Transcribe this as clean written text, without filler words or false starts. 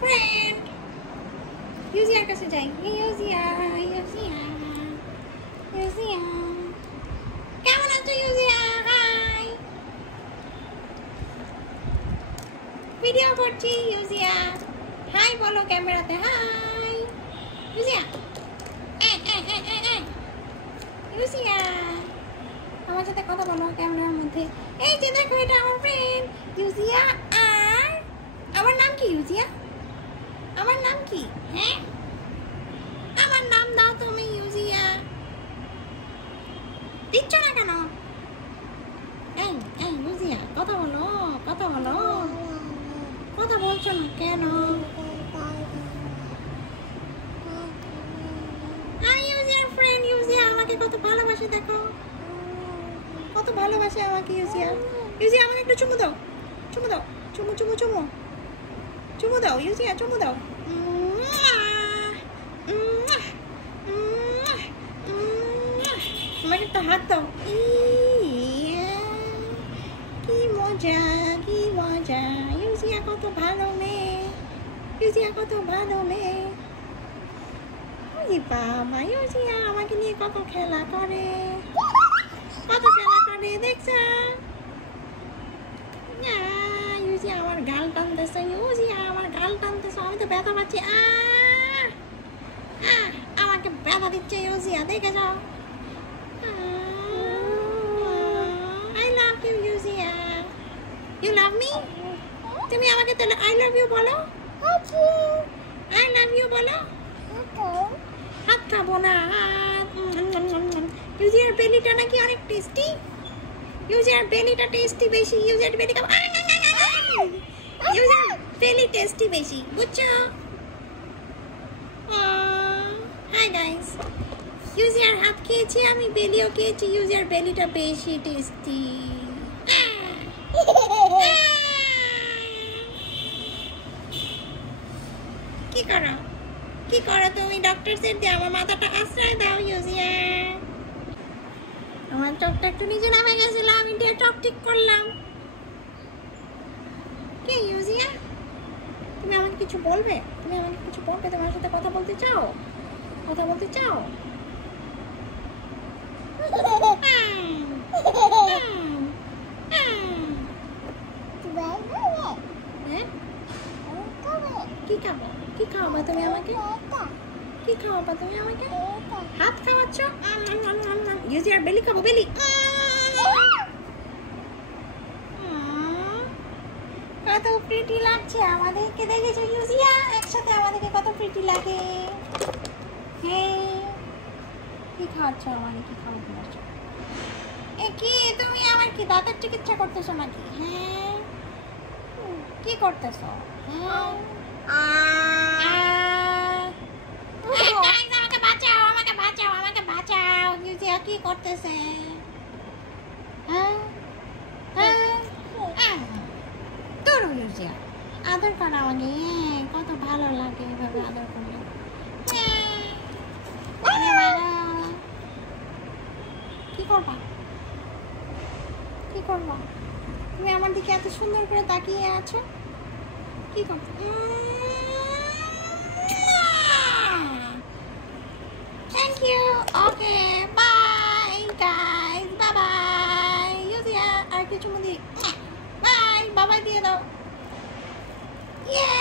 friend. ইউজিয়ার কাছে যাই। ইউজিয়া, ইউজিয়া, ইউজিয়া। কেমন আছো ইউজিয়া? হাই। ভিডিও করছি ইউজিয়া। হাই বলো ক্যামেরাতে। হাই ইউজিয়া। ইউজিয়া, আমার সাথে কথা বলো ক্যামেরার মধ্যে। এই যে দেখো, এটা আমার ফ্রেন্ড ইউজিয়া। আর আমার নাম কি ইউজিয়া? আমার নাম কি? হ্যাঁ, আমার নাম দাও তুমি ইউজিয়া। দিচ্ছ না কেন? এই এই ইউজিয়া, কথা বলো, কথা বলো। কথা বলছো না কেন? আমি ইউজিয়ার ফ্রেন্ড। ইউজিয়া আমাকে কত ভালোবাসে দেখো, কত ভালোবাসে আমাকে ইউজিয়া। ইউজিয়া আমাকে একটু চুমু দাও, চুমু দাও, চুমু চুমু চুমু চুমু দাও ইউজিয়া, চুমু দাও। আমাকে একটা হাত দাও। কি মজা, কি মজা। ইউজিয়া কত ভালো মেয়ে, ইউজিয়া কত ভালো মেয়ে। বাবা, ইউজিয়া আমাকে নিয়ে কত খেলা করে, কত খেলা করে দেখছা? ইউজিয়া আমার গাল টানতেছে, ইউজিয়া আমার গাল টানতেছে। আমি তো ব্যথা পাচ্ছি। আমাকে ব্যথা দিচ্ছে ইউজিয়া, দেখে যাও। আই লাভ ইউ ইউজিয়া। You love me? তুমি আমাকে তাহলে আই লাভ ইউ বলো। আই লাভ ইউ বলো। হাত খাবো না। ইউজিয়ার বেলিটা নাকি অনেক টেস্টি। ইউজিয়ার বেলিটা টেস্টি বেশি। ইউজিয়ার বেলি খাবো। ইউজিয়ার বেলি টেস্টি বেশি, বুঝছো? হাই গাইস, ইউজিয়ার হাত খেয়েছি আমি, বেলিও খেয়েছি। ইউজিয়ার বেলিটা বেশি টেস্টি। কি করো, কি করো তুমি? ডক্টর সেট দিয়ে আমার মাথাটা আশ্রয় দাও ইউজিয়া। আমার চোখটা একটু নিচে নামে গেছিল, আমি দিয়ে চোখ ঠিক করলাম। কে ইউজিয়া? তুমি আমাকে কিছু বলবে? তুমি আমাকে কিছু বলবে? তোমার সাথে কথা বলতে চাও? কথা বলতে চাও? কি খাবো? কি খাওয়াবা তুমি আমাকে? কি খাওয়াবা তুমি আমাকে? হাত খাওয়াচ্ছ? ইউজিয়ার বেলি খাবো, বেলি। কত প্রিটি লাগছে আমাদেরকে, দেখেছো ইউজিয়া? একসাথে আমাদেরকে কত প্রিটি লাগে। হ্যাঁ, কি খাওয়াচ্ছ আমাকে? কি খাওয়াতে পারছ? এ কি, তুমি আমার কি দাঁতের চিকিৎসা করতেছো নাকি? হ্যাঁ, কি করতেছো? আমাকে বাঁচাও, আমাকে বাঁচাও, আমাকে বাঁচাও। ইউজিয়া কি করতেছে? আদর করা আমাকে কত ভালো লাগে, এভাবে আদর করলে। কি করবা, কি করবা? তুমি আমার দিকে এত সুন্দর করে তাকিয়ে আছো, কি করছো? Thank you. Okay, bye guys, bye bye. ইউজিয়া আর কিছু মধ্যে বাই, বাবাই দিয়ে দাও। Yeah!